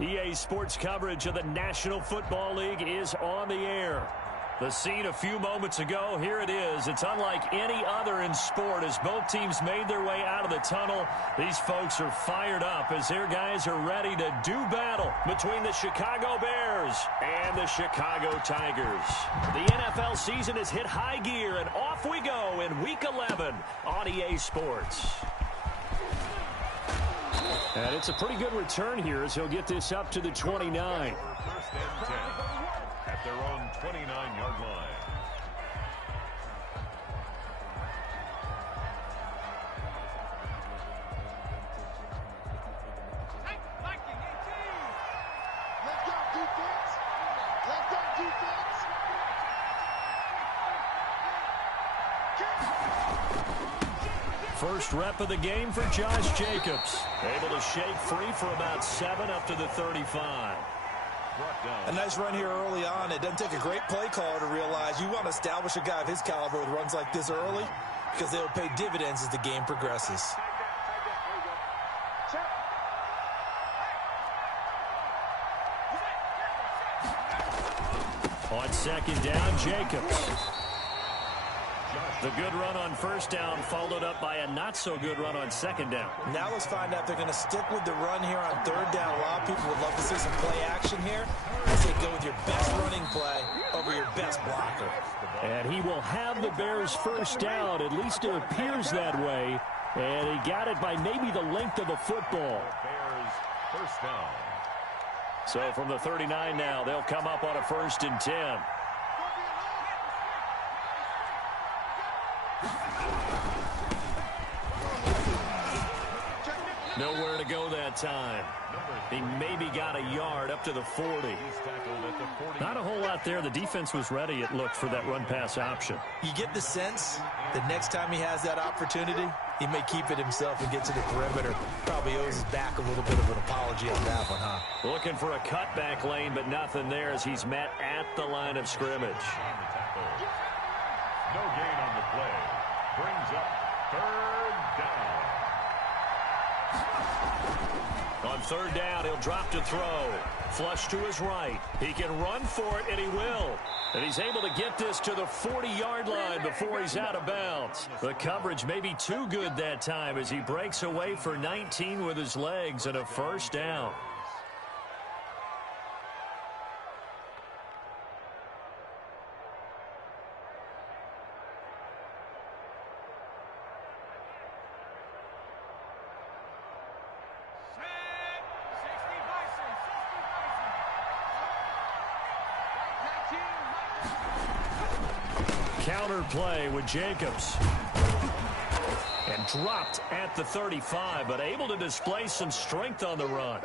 EA Sports coverage of the National Football League is on the air. The scene a few moments ago, here it is. It's unlike any other in sport as both teams made their way out of the tunnel. These folks are fired up as their guys are ready to do battle between the Chicago Bears and the Chicago Tigers. The NFL season has hit high gear, and off we go in Week 11 on EA Sports. And it's a pretty good return here as he'll get this up to the 29. First and 10 at their own 29-yard line. Let's go, defense. Let's go, defense. First rep of the game for Josh Jacobs. Able to shake free for about 7 up to the 35. A nice run here early on. It doesn't take a great play caller to realize you want to establish a guy of his caliber with runs like this early because they'll pay dividends as the game progresses. On second down, Jacobs. The good run on first down followed up by a not-so-good run on second down. Now let's find out if they're going to stick with the run here on third down. A lot of people would love to see some play action here. I say go with your best running play over your best blocker. And he will have the Bears first down. At least it appears that way. And he got it by maybe the length of a football. Bears first down. So from the 39 now, they'll come up on a 1st and 10. Nowhere to go that time. He maybe got a yard up to the 40. Not a whole lot there. The defense was ready, it looked, for that run-pass option. You get the sense that next time he has that opportunity, he may keep it himself and get to the perimeter. Probably owes his back a little bit of an apology on that one, huh? Looking for a cutback lane, but nothing there as he's met at the line of scrimmage. No gain on the play. Brings up 3rd down. On 3rd down, he'll drop to throw. Flush to his right. He can run for it, and he will. And he's able to get this to the 40-yard line before he's out of bounds. The coverage may be too good that time as he breaks away for 19 with his legs and a 1st down. Counter play with Jacobs. And dropped at the 35, but able to display some strength on the run.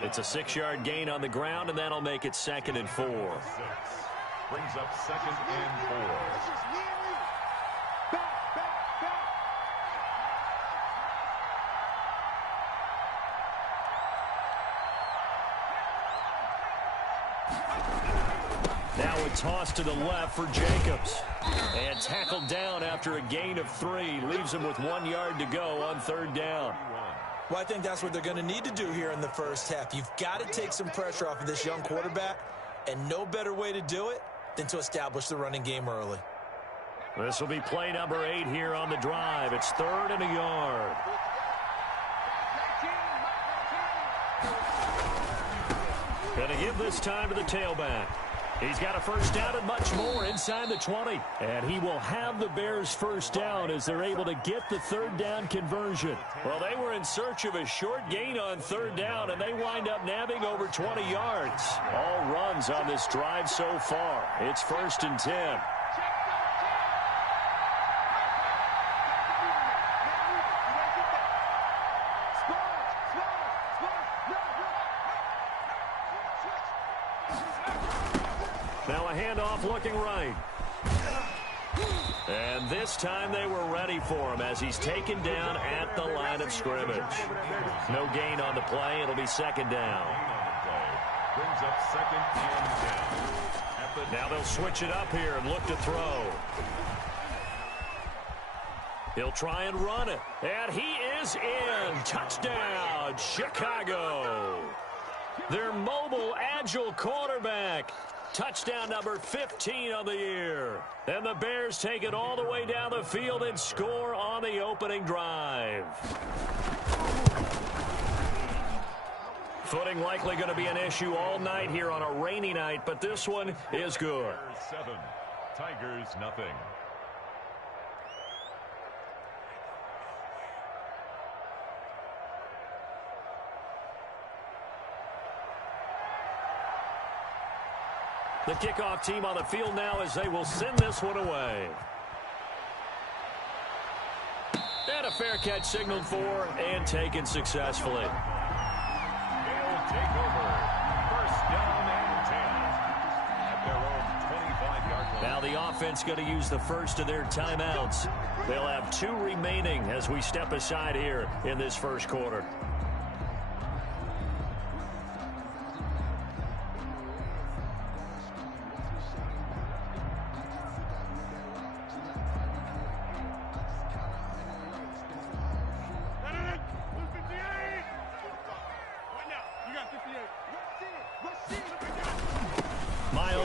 It's a 6-yard gain on the ground, and that'll make it 2nd and 4. Brings up 2nd and 4. Now a toss to the left for Jacobs. And tackled down after a gain of 3. Leaves him with 1 yard to go on 3rd down. Well, I think that's what they're going to need to do here in the first half. You've got to take some pressure off of this young quarterback, and no better way to do it than to establish the running game early. This will be play number 8 here on the drive. It's 3rd and a yard. Going to give this time to the tailback. He's got a 1st down and much more inside the 20. And he will have the Bears' 1st down as they're able to get the 3rd down conversion. Well, they were in search of a short gain on 3rd down, and they wind up nabbing over 20 yards. All runs on this drive so far. It's 1st and 10. Now a handoff looking right. And this time they were ready for him as he's taken down at the line of scrimmage. No gain on the play. It'll be 2nd down. Brings up 2nd and 10. Now they'll switch it up here and look to throw. He'll try and run it. And he is in. Touchdown, Chicago. Their mobile, agile quarterback. Touchdown number 15 on the year. And the Bears take it all the way down the field and score on the opening drive. Footing likely going to be an issue all night here on a rainy night, but this one is good. 7, Tigers nothing. The kickoff team on the field now as they will send this one away. And a fair catch signaled for and taken successfully. They'll take over. First down and 10 at their own 25-yard line. Now the offense going to use the first of their timeouts. They'll have 2 remaining as we step aside here in this first quarter.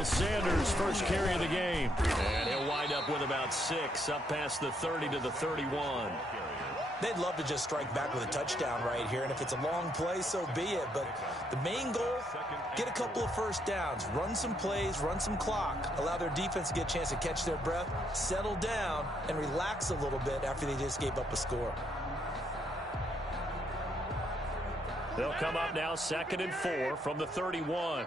Sanders first carry of the game, and he'll wind up with about 6 up past the 30 to the 31. They'd love to just strike back with a touchdown right here, and if it's a long play, so be it. But the main goal, get a couple of first downs, run some plays, run some clock, allow their defense to get a chance to catch their breath, settle down, and relax a little bit after they just gave up a score. They'll come up now 2nd and 4 from the 31.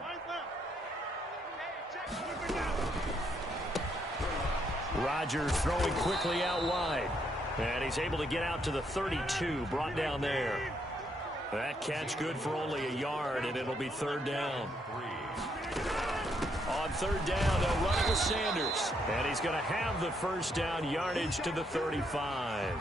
Rodgers throwing quickly out wide. And he's able to get out to the 32, brought down there. That catch good for only a yard, and it'll be 3rd down. On 3rd down, they'll run it with Sanders. And he's going to have the first down yardage to the 35.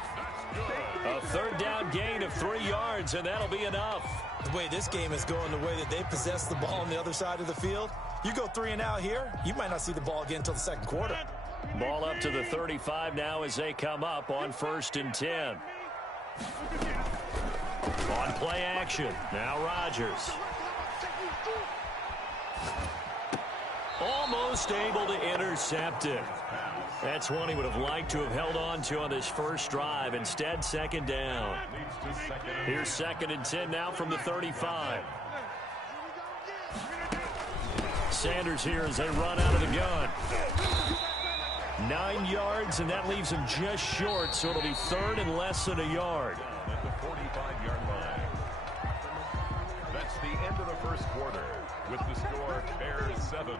A 3rd down gain of 3 yards, and that'll be enough. The way this game is going, the way that they possess the ball on the other side of the field, you go 3 and out here, you might not see the ball again until the 2nd quarter. Ball up to the 35 now as they come up on 1st and 10. On play action, now Rodgers. Almost able to intercept it. That's one he would have liked to have held on to on this first drive. Instead, 2nd down. Here's 2nd and 10 now from the 35. Sanders here as they run out of the gun. 9 yards, and that leaves him just short, so it'll be 3rd and less than a yard. At the 45-yard line. That's the end of the first quarter. With the score, Bears 7,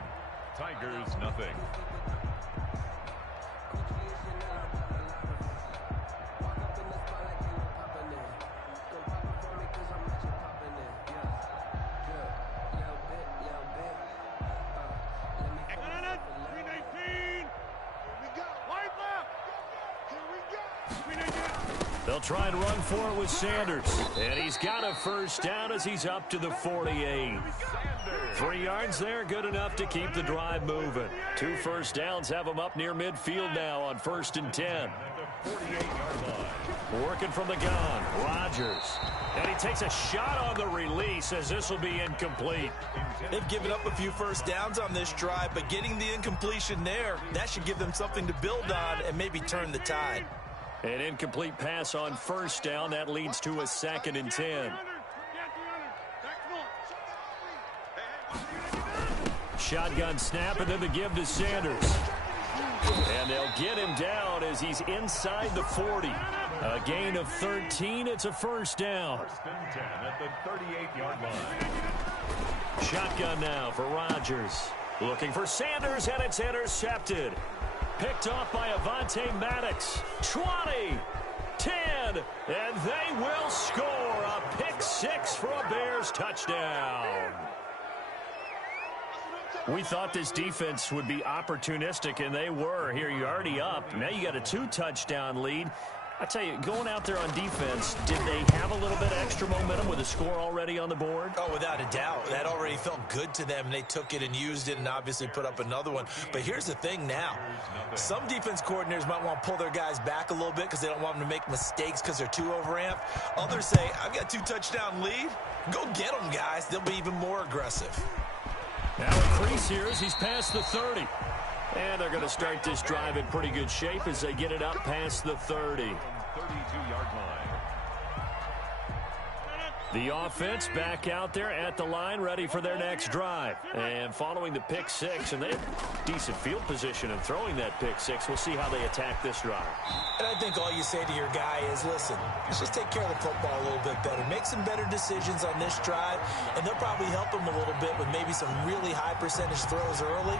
Tigers nothing. They'll try and run for it with Sanders. And he's got a first down as he's up to the 48. 3 yards there, good enough to keep the drive moving. 2 first downs have him up near midfield now on 1st and 10. Working from the gun, Rodgers. And he takes a shot on the release as this will be incomplete. They've given up a few first downs on this drive, but getting the incompletion there, that should give them something to build on and maybe turn the tide. An incomplete pass on 1st down. That leads to a 2nd and 10. Shotgun snap, and then the give to Sanders. And they'll get him down as he's inside the 40. A gain of 13. It's a first down. 1st and 10 at the 38-yard line. Shotgun now for Rodgers. Looking for Sanders, and it's intercepted. Picked off by Avonte Maddox. 20, 10, and they will score a pick 6 for a Bears touchdown. We thought this defense would be opportunistic, and they were. Here, you're already up. Now you got a 2-touchdown lead. I tell you, going out there on defense, did they have a little bit extra momentum with a score already on the board? Oh, without a doubt. That already felt good to them. They took it and used it and obviously put up another one. But here's the thing now. Some defense coordinators might want to pull their guys back a little bit because they don't want them to make mistakes because they're too overamped. Others say, I've got 2-touchdown lead. Go get them, guys. They'll be even more aggressive. Now a crease here as he's past the 30. And they're going to start this drive in pretty good shape as they get it up past the 30. 32-yard line. The offense back out there at the line, ready for their next drive. And following the pick six, and they have decent field position in throwing that pick six. We'll see how they attack this drive. And I think all you say to your guy is, listen, let's just take care of the football a little bit better. Make some better decisions on this drive, and they'll probably help him a little bit with maybe some really high percentage throws early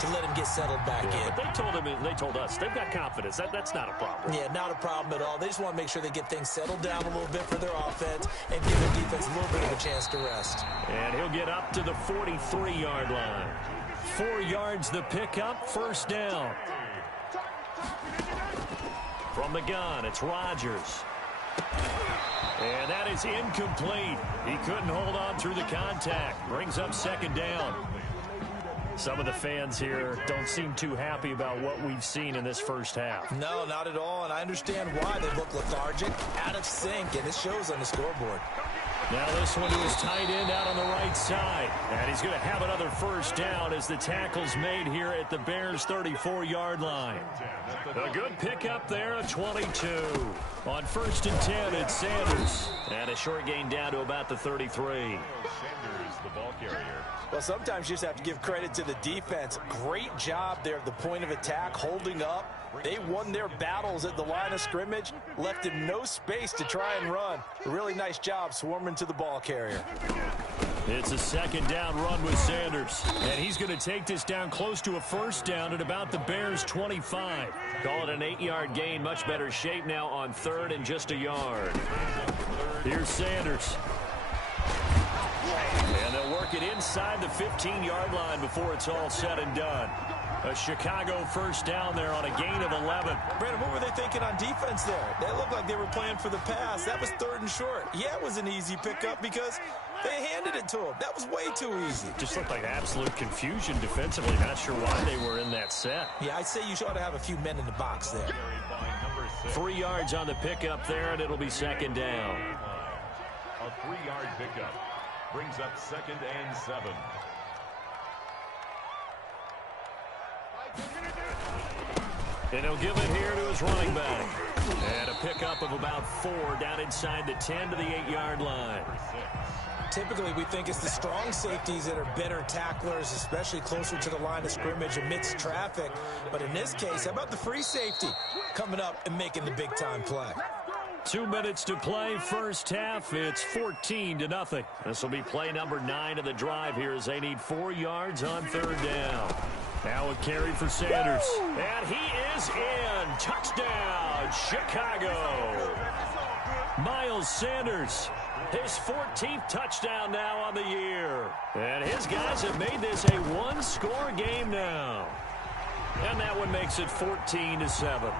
to let him get settled back in. But they told us they've got confidence. That's not a problem. Yeah, not a problem at all. They just want to make sure they get things settled down a little bit for their offense and give their defense a little bit of a chance to rest. And he'll get up to the 43-yard line. 4 yards the pickup, first down. From the gun, it's Rodgers. And that is incomplete. He couldn't hold on through the contact. Brings up second down. Some of the fans here don't seem too happy about what we've seen in this first half. No, not at all, and I understand why. They look lethargic, out of sync, and it shows on the scoreboard. Now this one to his tight end out on the right side. And he's going to have another first down as the tackle's made here at the Bears' 34-yard line. A good pickup there, a 22. On 1st and 10, it's Sanders. And a short gain down to about the 33. Sanders, the ball carrier. Well, sometimes you just have to give credit to the defense. Great job there at the point of attack, holding up. They won their battles at the line of scrimmage, left him no space to try and run. A really nice job swarming to the ball carrier. It's a second down run with Sanders. And he's going to take this down close to a first down at about the Bears' 25. Call it an 8-yard gain. Much better shape now on 3rd and just a yard. Here's Sanders. And they'll work it inside the 15-yard line before it's all said and done. A Chicago first down there on a gain of 11. Brandon, what were they thinking on defense there? They looked like they were playing for the pass. That was 3rd and short. Yeah, it was an easy pickup because they handed it to him. That was way too easy. Just looked like absolute confusion defensively. Not sure why they were in that set. Yeah, I'd say you ought to have a few men in the box there. 3 yards on the pickup there, and it'll be second down. A 3-yard pickup brings up 2nd and 7. And he'll give it here to his running back. And a pickup of about 4 down inside the 10 to the 8-yard line. Typically, we think it's the strong safeties that are better tacklers, especially closer to the line of scrimmage amidst traffic. But in this case, how about the free safety coming up and making the big-time play? 2 minutes to play, first half. It's 14-0. This will be play number 9 of the drive here as they need 4 yards on 3rd down. Now a carry for Sanders. And he is in. Touchdown, Chicago. Miles Sanders, his 14th touchdown now on the year. And his guys have made this a one-score game now. And that one makes it 14-7. Makes the score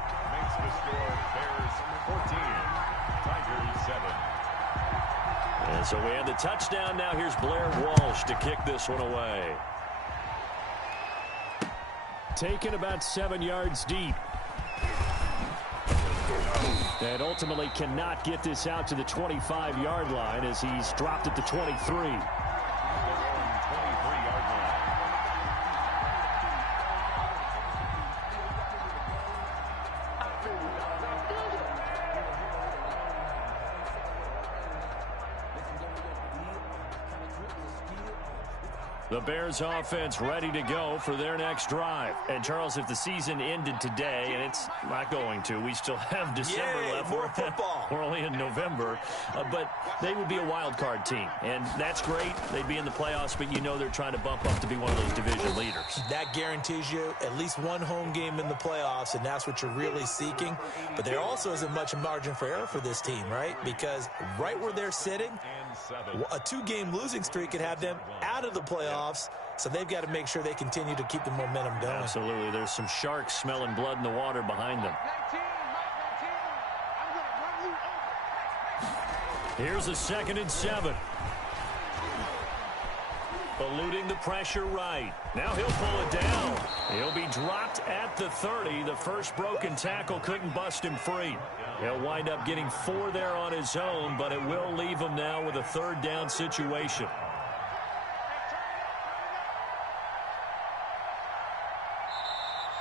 Bears 14, Tigers 7. And so we have the touchdown. Now here's Blair Walsh to kick this one away. Taken about 7 yards deep. And ultimately cannot get this out to the 25-yard line as he's dropped at the 23. The Bears offense ready to go for their next drive. And, Charles, if the season ended today, and it's not going to, we still have December left. More football. We're only in November. But they would be a wild card team. And that's great. They'd be in the playoffs, but you know they're trying to bump up to be one of those division leaders. That guarantees you at least one home game in the playoffs, and that's what you're really seeking. But there also isn't much margin for error for this team, right? Because right where they're sitting, a 2-game losing streak could have them out of the playoffs, so they've got to make sure they continue to keep the momentum going. Absolutely. There's some sharks smelling blood in the water behind them. Here's a 2nd and 7. Eluding the pressure right. Now he'll pull it down. He'll be dropped at the 30. The first broken tackle couldn't bust him free. He'll wind up getting 4 there on his own, but it will leave him now with a 3rd down situation.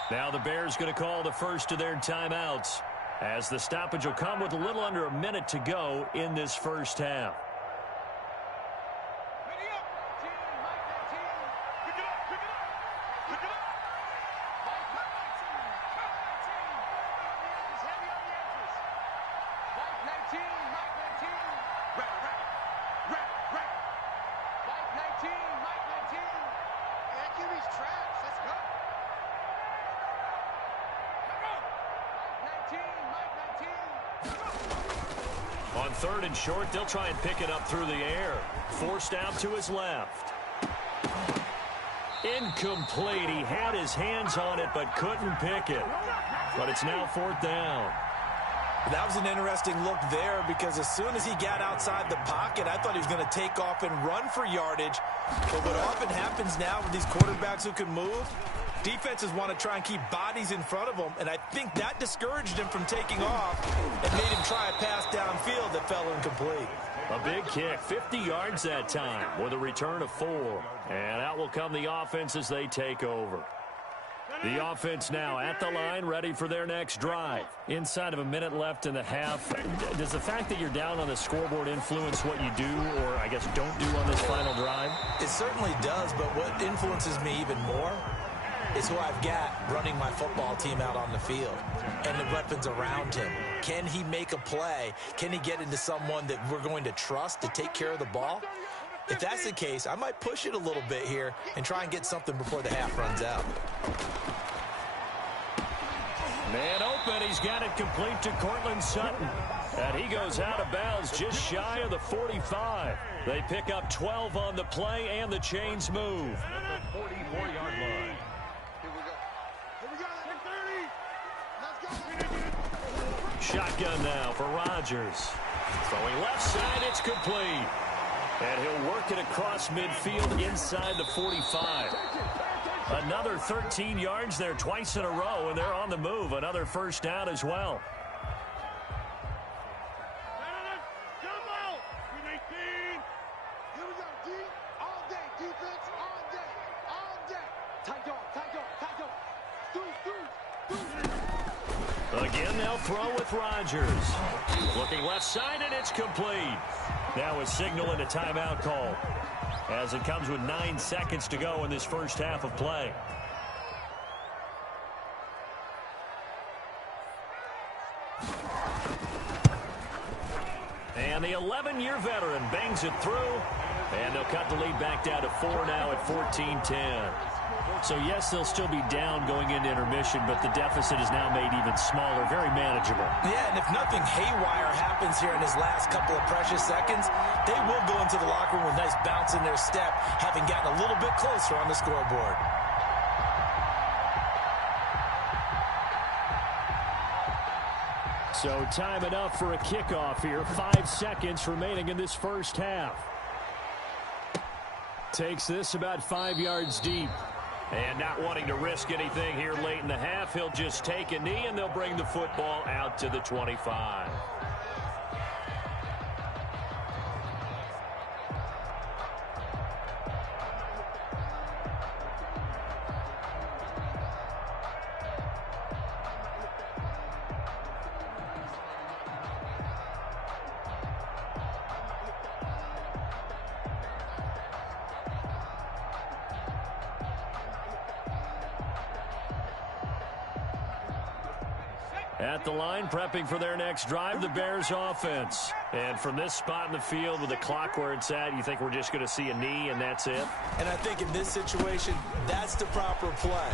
Now the Bears going to call the first of their timeouts, as the stoppage will come with a little under a minute to go in this first half. On 3rd and short, they'll try and pick it up through the air. Forced out to his left. Incomplete. He had his hands on it but couldn't pick it. But it's now 4th down. That was an interesting look there, because as soon as he got outside the pocket, I thought he was going to take off and run for yardage. But what often happens now with these quarterbacks who can move, defenses want to try and keep bodies in front of them, and I think that discouraged him from taking off and made him try a pass downfield that fell incomplete. A big kick, 50 yards that time with a return of 4. And out will come the offense as they take over. The offense now at the line, ready for their next drive. Inside of a minute left in the half, does the fact that you're down on the scoreboard influence what you do, or I guess don't do on this final drive? It certainly does, but what influences me even more is who I've got running my football team out on the field and the weapons around him. Can he make a play? Can he get into someone that we're going to trust to take care of the ball? If that's the case, I might push it a little bit here and try and get something before the half runs out. Man open, he's got it complete to Cortland Sutton. And he goes out of bounds just shy of the 45. They pick up 12 on the play, and the chains move. At the 44-yard line. Shotgun now for Rodgers. Throwing left side, it's complete. And he'll work it across midfield inside the 45. Another 13 yards there twice in a row, and they're on the move. Another first down as well. Here we go, D. All day, defense, all day, all day. Tight dog, tight dog, tight dog. Again, they'll throw with Rodgers. Looking left side, and it's complete. Now a signal and a timeout call, as it comes with 9 seconds to go in this first half of play. And the 11-year veteran bangs it through, and they'll cut the lead back down to 4 now at 14-10. So, yes, they'll still be down going into intermission, but the deficit is now made even smaller, very manageable. Yeah, and if nothing haywire happens here in his last couple of precious seconds, they will go into the locker room with a nice bounce in their step, having gotten a little bit closer on the scoreboard. So time enough for a kickoff here. 5 seconds remaining in this first half. Takes this about 5 yards deep. And not wanting to risk anything here late in the half, he'll just take a knee, and they'll bring the football out to the 25. At the line, prepping for their next drive, the Bears offense. And from this spot in the field with the clock where it's at, you think we're just going to see a knee and that's it? And I think in this situation, that's the proper play.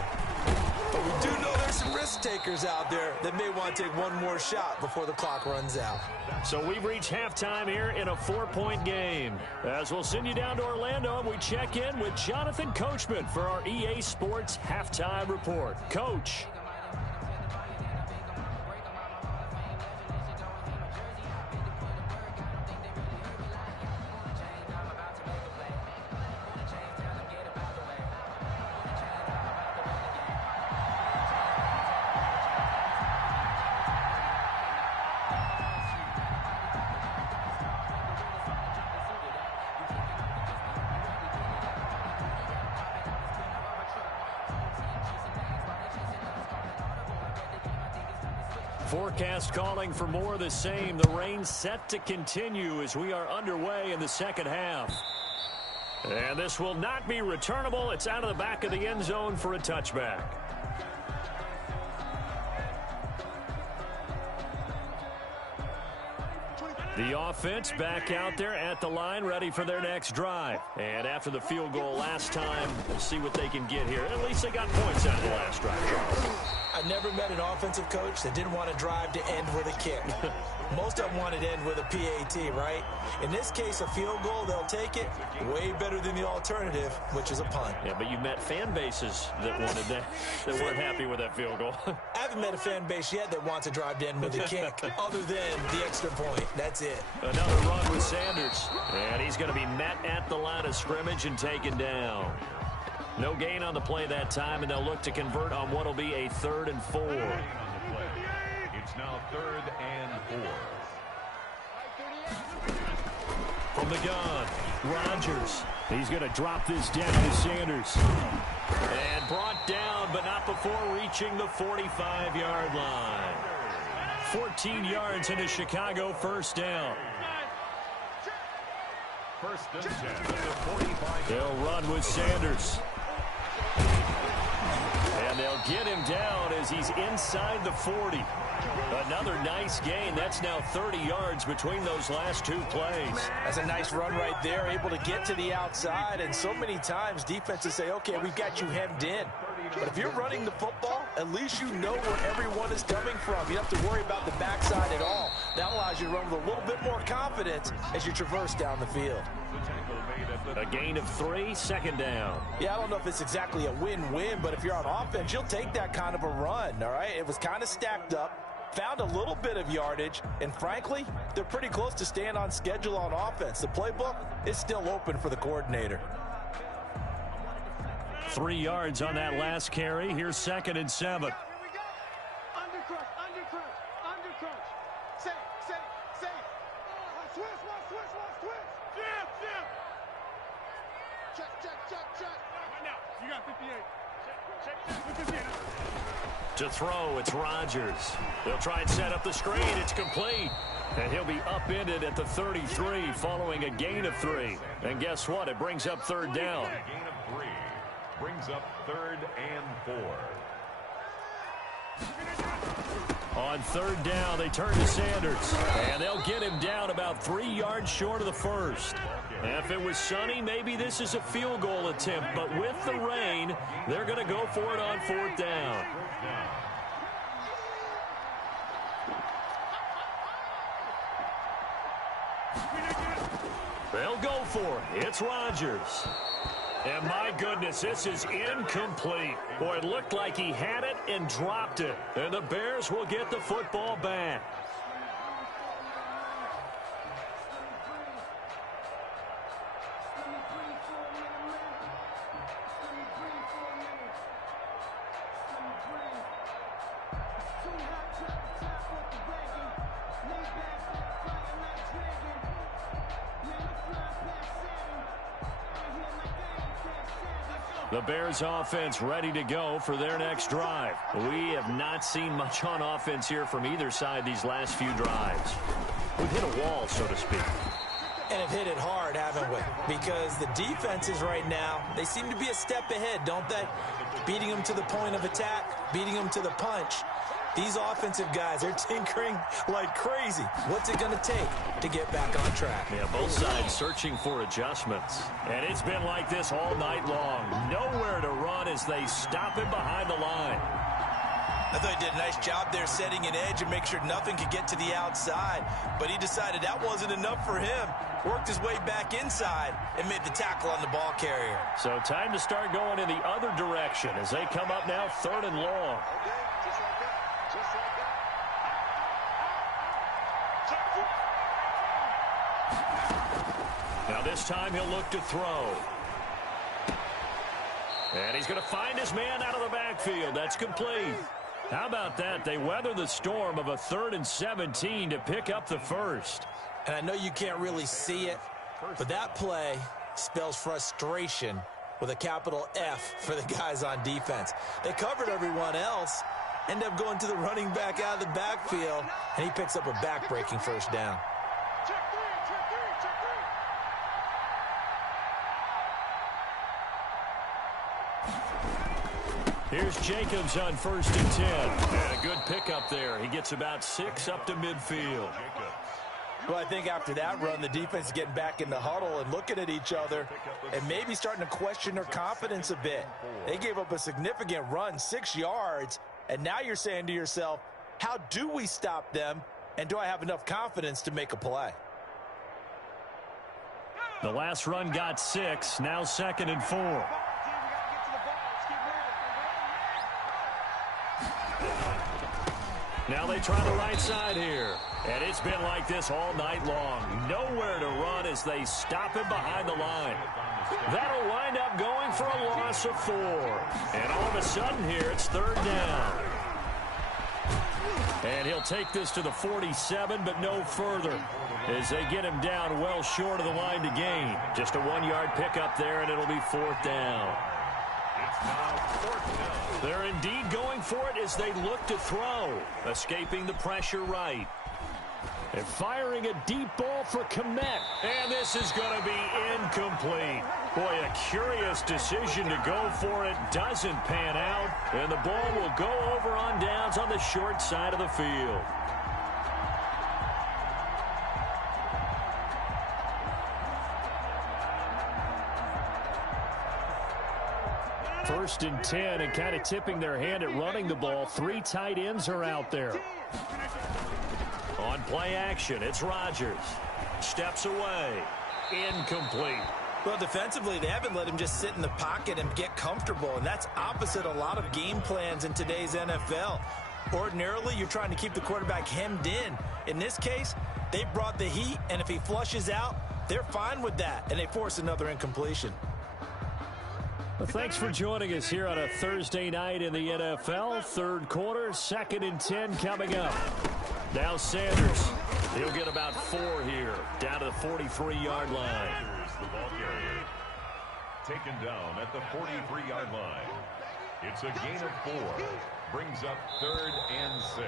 But we do know there's some risk takers out there that may want to take one more shot before the clock runs out. So we've reached halftime here in a 4-point game. As we'll send you down to Orlando, and we check in with Jonathan Coachman for our EA Sports Halftime Report. Coach. Forecast calling for more of the same. The rain set to continue as we are underway in the second half. And this will not be returnable. It's out of the back of the end zone for a touchback. The offense back out there at the line, ready for their next drive. And after the field goal last time, we'll see what they can get here. At least they got points out of the last drive. I never met an offensive coach that didn't want to drive to end with a kick. Most of them wanted to end with a PAT, right? In this case, a field goal, they'll take it. Way better than the alternative, which is a punt. Yeah, but you met fan bases that wanted that weren't happy with that field goal. I haven't met a fan base yet that wants to drive to end with a kick, other than the extra point. That's it. Another run with Sanders. And he's going to be met at the line of scrimmage and taken down. No gain on the play that time, and they'll look to convert on what will be a 3rd and 4. It's now 3rd and 4. From the gun, Rodgers. He's going to drop this down to Sanders. And brought down, but not before reaching the 45-yard line. 14 yards into Chicago, first down. First and 10 at the 45. They'll run with Sanders. And they'll get him down as he's inside the 40. Another nice gain. That's now 30 yards between those last two plays. That's a nice run right there, able to get to the outside. And so many times defenses say, okay, we've got you hemmed in. But if you're running the football, at least you know where everyone is coming from. You don't have to worry about the backside at all. That allows you to run with a little bit more confidence as you traverse down the field. A gain of 3, second down. Yeah, I don't know if it's exactly a win-win, but if you're on offense, you'll take that kind of a run, all right? It was kind of stacked up, found a little bit of yardage, and frankly, they're pretty close to staying on schedule on offense. The playbook is still open for the coordinator. 3 yards on that last carry. Here's 2nd and 7. Here we go. Under crunch. Safe. Switch. Check. Right now. You got 58. Check. To throw, it's Rodgers. They'll try and set up the screen. It's complete. And he'll be upended at the 33 following a gain of 3. And guess what? It brings up 3rd down. A gain of 3 brings up 3rd and 4. On 3rd down, they turn to Sanders. And they'll get him down about 3 yards short of the first. If it was sunny, maybe this is a field goal attempt. But with the rain, they're going to go for it on 4th down. They'll go for it. It's Rodgers. And my goodness, this is incomplete. Boy, it looked like he had it and dropped it. And the Bears will get the football back. The Bears offense ready to go for their next drive. We have not seen much on offense here from either side these last few drives. We've hit a wall, so to speak. And have hit it hard, haven't we? Because the defenses right now, they seem to be a step ahead, don't they? Beating them to the point of attack, beating them to the punch. These offensive guys, they're tinkering like crazy. What's it going to take to get back on track? Yeah, both sides searching for adjustments. And it's been like this all night long. Nowhere to run as they stop him behind the line. I thought he did a nice job there setting an edge and make sure nothing could get to the outside. But he decided that wasn't enough for him. Worked his way back inside and made the tackle on the ball carrier. So time to start going in the other direction as they come up now 3rd and long. Now this time he'll look to throw. And he's going to find his man out of the backfield. That's complete. How about that? They weather the storm of a 3rd and 17 to pick up the first. And I know you can't really see it, but that play spells frustration with a capital F for the guys on defense. They covered everyone else, End up going to the running back out of the backfield, and he picks up a back-breaking first down. Here's Jacobs on 1st and 10. And a good pickup there. He gets about 6 up to midfield. Well, I think after that run, the defense is getting back in the huddle and looking at each other and maybe starting to question their confidence a bit. They gave up a significant run, 6 yards, and now you're saying to yourself, how do we stop them, and do I have enough confidence to make a play? The last run got 6, now 2nd and 4. Now they try the right side here. And it's been like this all night long. Nowhere to run as they stop him behind the line. That'll wind up going for a loss of 4. And all of a sudden here, it's 3rd down. And he'll take this to the 47, but no further, as they get him down well short of the line to gain. Just a 1-yard pickup there, and it'll be 4th down. It's now 4th down. They're indeed going for it as they look to throw, escaping the pressure right. And firing a deep ball for Komet. And this is going to be incomplete. Boy, a curious decision to go for it. Doesn't pan out. And the ball will go over on downs on the short side of the field. First and 10, and kind of tipping their hand at running the ball. 3 tight ends are out there. On play action, it's Rodgers. Steps away. Incomplete. Well, defensively, they haven't let him just sit in the pocket and get comfortable, and that's opposite a lot of game plans in today's NFL. Ordinarily, you're trying to keep the quarterback hemmed in. In this case, they brought the heat, and if he flushes out, they're fine with that, and they force another incompletion. Well, thanks for joining us here on a Thursday night in the NFL. 3rd quarter, 2nd and 10 coming up. Now Sanders. He'll get about 4 here, down to the 43-yard line. Here's the ball carrier. Taken down at the 43-yard line. It's a gain of 4. Brings up 3rd and 6.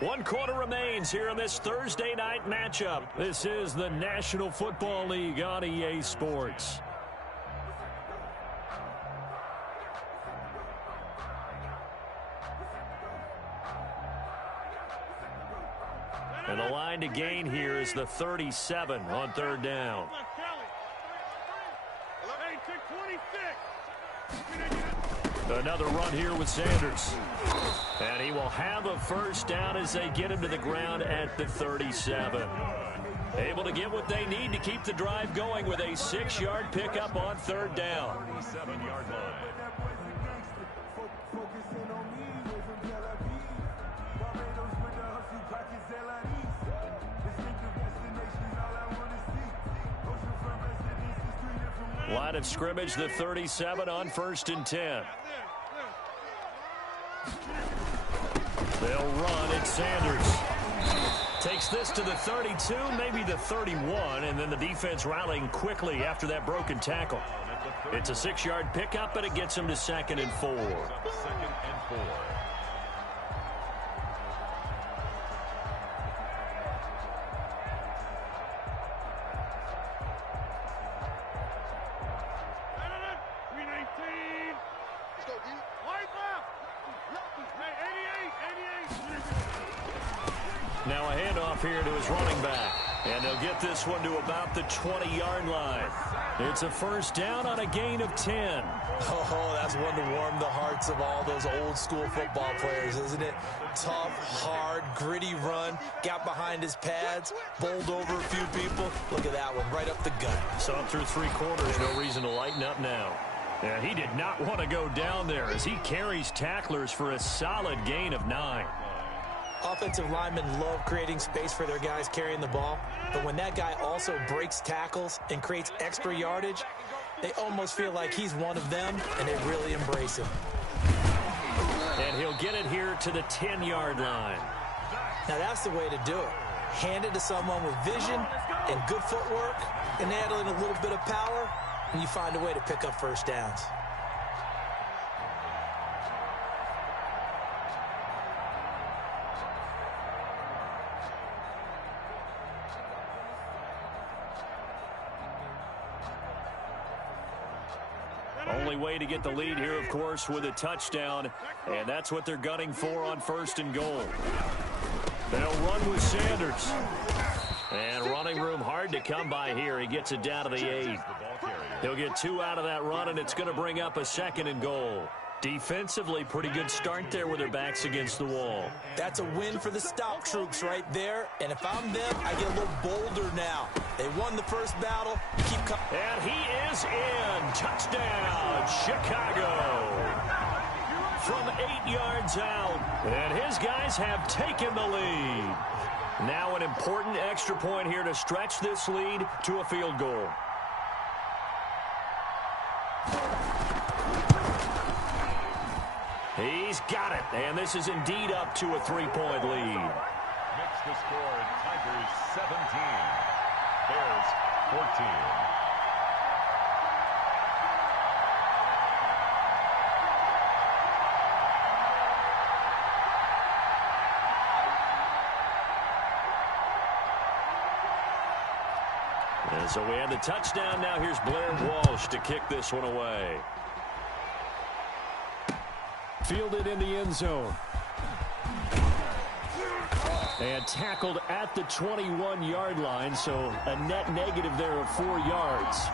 1 quarter remains here in this Thursday night matchup. This is the National Football League on EA Sports. And the line to gain here is the 37 on 3rd down. Another run here with Sanders. And he will have a first down as they get him to the ground at the 37. Able to get what they need to keep the drive going with a 6-yard pickup on 3rd down. 7-yard line. Line of scrimmage, the 37 on 1st and 10. They'll run at Sanders. Takes this to the 32, maybe the 31, and then the defense rallying quickly after that broken tackle. It's a 6-yard pickup, but it gets him to 2nd and 4. 2nd and 4. Now a handoff here to his running back. And they'll get this one to about the 20-yard line. It's a first down on a gain of 10. Oh, that's one to warm the hearts of all those old-school football players, isn't it? Tough, hard, gritty run. Got behind his pads, bowled over a few people. Look at that one, right up the gut. So through 3 quarters, no reason to lighten up now. Yeah, he did not want to go down there as he carries tacklers for a solid gain of 9. Offensive linemen love creating space for their guys carrying the ball, but when that guy also breaks tackles and creates extra yardage, they almost feel like he's one of them, and they really embrace him. And he'll get it here to the 10-yard line. Now that's the way to do it. Hand it to someone with vision and good footwork, and add in a little bit of power, and you find a way to pick up first downs. Only way to get the lead here, of course, with a touchdown. And that's what they're gunning for on 1st and goal. They'll run with Sanders. And running room hard to come by here. He gets it down to the 8. He'll get 2 out of that run, and it's going to bring up a 2nd and goal. Defensively, pretty good start there with their backs against the wall. That's a win for the stout troops right there. And if I'm them, I get a little bolder now. They won the first battle. Keep coming. And he is in. Touchdown, Chicago. From 8 yards out. And his guys have taken the lead. Now an important extra point here to stretch this lead to a field goal. He's got it, and this is indeed up to a 3-point lead. Makes the score Tigers 17, Bears 14. And so we had the touchdown. Now here's Blair Walsh to kick this one away. Fielded in the end zone. And tackled at the 21-yard line, so a net negative there of 4 yards.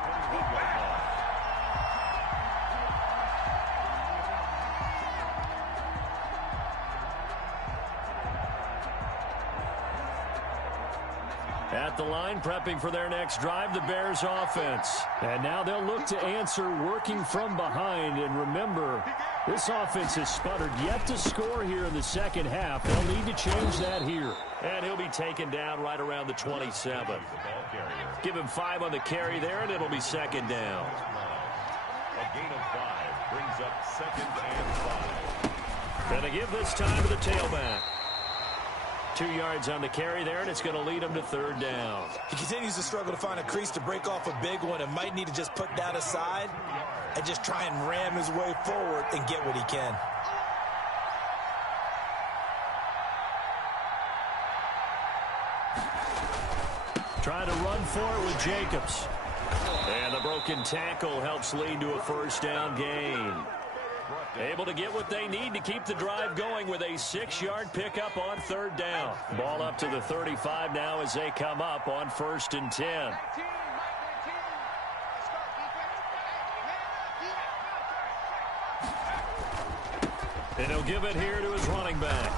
At the line, prepping for their next drive, the Bears offense. And now they'll look to answer working from behind. And remember, this offense has sputtered yet to score here in the second half. They'll need to change that here. And he'll be taken down right around the 27. Give him 5 on the carry there, and it'll be 2nd down. A gain of 5 brings up 2nd and 5. And they give this time to the tailback. 2 yards on the carry there, and it's going to lead him to 3rd down. He continues to struggle to find a crease to break off a big one and might need to just put that aside and just try and ram his way forward and get what he can. Trying to run for it with Jacobs. And the broken tackle helps lead to a 1st down gain. Able to get what they need to keep the drive going with a 6-yard pickup on 3rd down. Ball up to the 35 now as they come up on 1st and 10. And he'll give it here to his running back.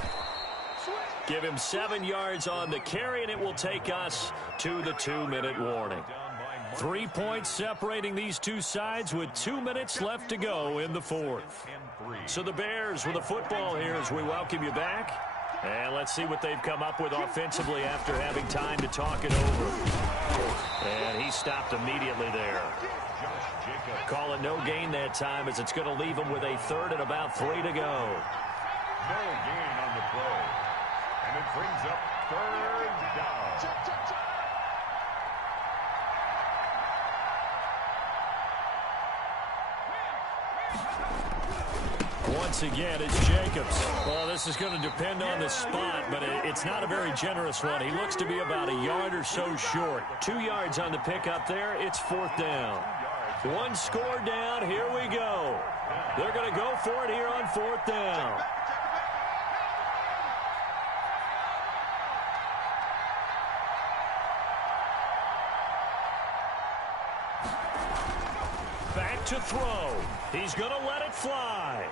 Give him 7 yards on the carry, and it will take us to the 2-minute warning. 3 points separating these two sides with 2 minutes left to go in the 4th. So the Bears with the football here as we welcome you back. And let's see what they've come up with offensively after having time to talk it over. And he stopped immediately there. Call it no gain that time as it's going to leave him with a 3rd and about 3 to go. No gain on the play. And it brings up 3rd down. Once again, it's Jacobs. Well, this is going to depend on the spot, but it's not a very generous one. He looks to be about a yard or so short. 2 yards on the pickup there. It's 4th down. 1 score down. Here we go. They're going to go for it here on 4th down. Back to throw. He's going to let it fly.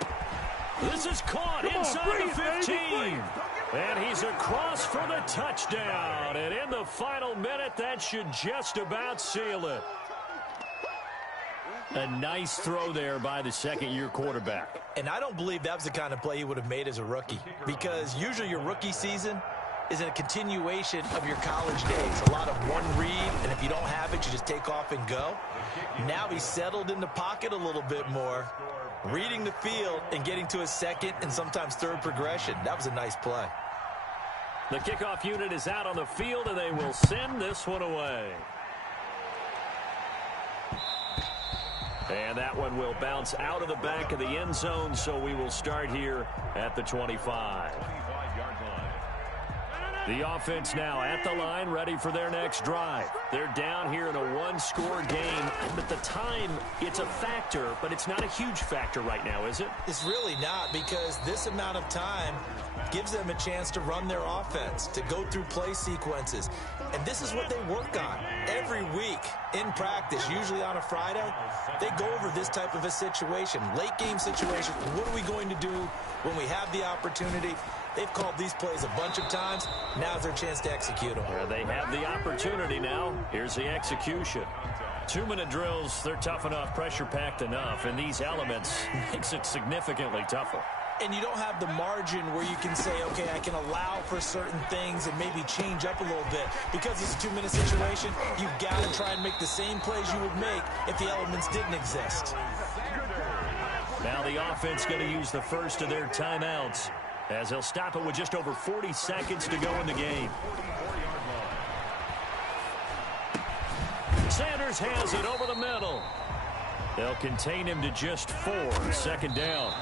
This is caught inside the 15. And he's across for the touchdown. And in the final minute, that should just about seal it. A nice throw there by the second-year quarterback. And I don't believe that was the kind of play he would have made as a rookie, because usually your rookie season is a continuation of your college days. A lot of one read, and if you don't have it, you just take off and go. Now he's settled in the pocket a little bit more, reading the field and getting to his 2nd and sometimes 3rd progression. That was a nice play. The kickoff unit is out on the field, and they will send this one away. And that one will bounce out of the back of the end zone, so we will start here at the 25. 25-yard line. The offense now at the line, ready for their next drive. They're down here in a one-score game. At the time, it's a factor, but it's not a huge factor right now, is it? It's really not, because this amount of time gives them a chance to run their offense, to go through play sequences. And this is what they work on every week in practice, usually on a Friday. They go over this type of a situation, late game situation. What are we going to do when we have the opportunity? They've called these plays a bunch of times. Now's their chance to execute them. Yeah, they have the opportunity now. Here's the execution. 2-minute drills, they're tough enough, pressure-packed enough, and these elements makes it significantly tougher. And you don't have the margin where you can say, okay, I can allow for certain things and maybe change up a little bit. Because it's a 2-minute situation, you've got to try and make the same plays you would make if the elements didn't exist. Now the offense going to use the first of their timeouts, as they'll stop it with just over 40 seconds to go in the game. Sanders has it over the middle. They'll contain him to just 4. Second down.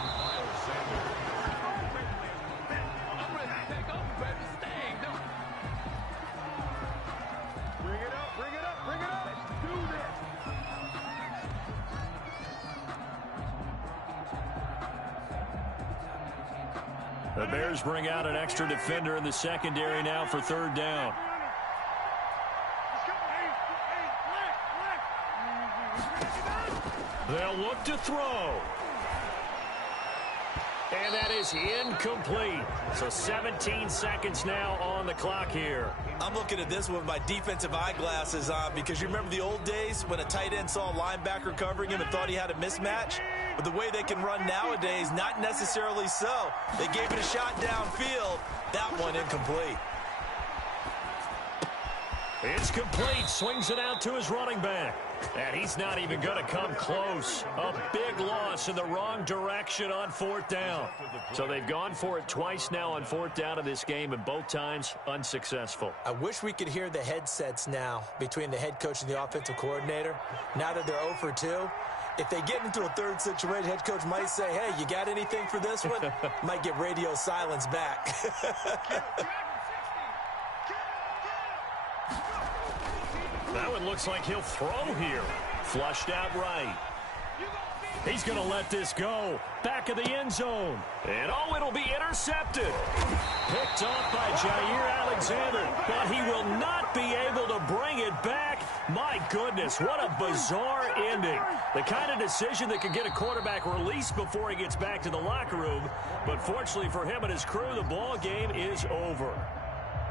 The Bears bring out an extra defender in the secondary now for third down. They'll look to throw. And that is incomplete. So 17 seconds now on the clock here. I'm looking at this with my defensive eyeglasses on, because you remember the old days when a tight end saw a linebacker covering him and thought he had a mismatch? But the way they can run nowadays, not necessarily so. They gave it a shot downfield. That one incomplete. It's complete. Swings it out to his running back. And he's not even going to come close. A big loss in the wrong direction on fourth down. So they've gone for it twice now on fourth down in this game, and both times unsuccessful. I wish we could hear the headsets now between the head coach and the offensive coordinator. Now that they're 0 for 2, if they get into a third situation, head coach might say, hey, you got anything for this one? Might get radio silence back. That one looks like he'll throw here. Flushed out right. He's going to let this go. Back of the end zone. And, oh, it'll be intercepted. Picked off by Jair Alexander. But he will not be able to bring it back. My goodness, what a bizarre ending. The kind of decision that could get a quarterback released before he gets back to the locker room. But fortunately for him and his crew, the ball game is over.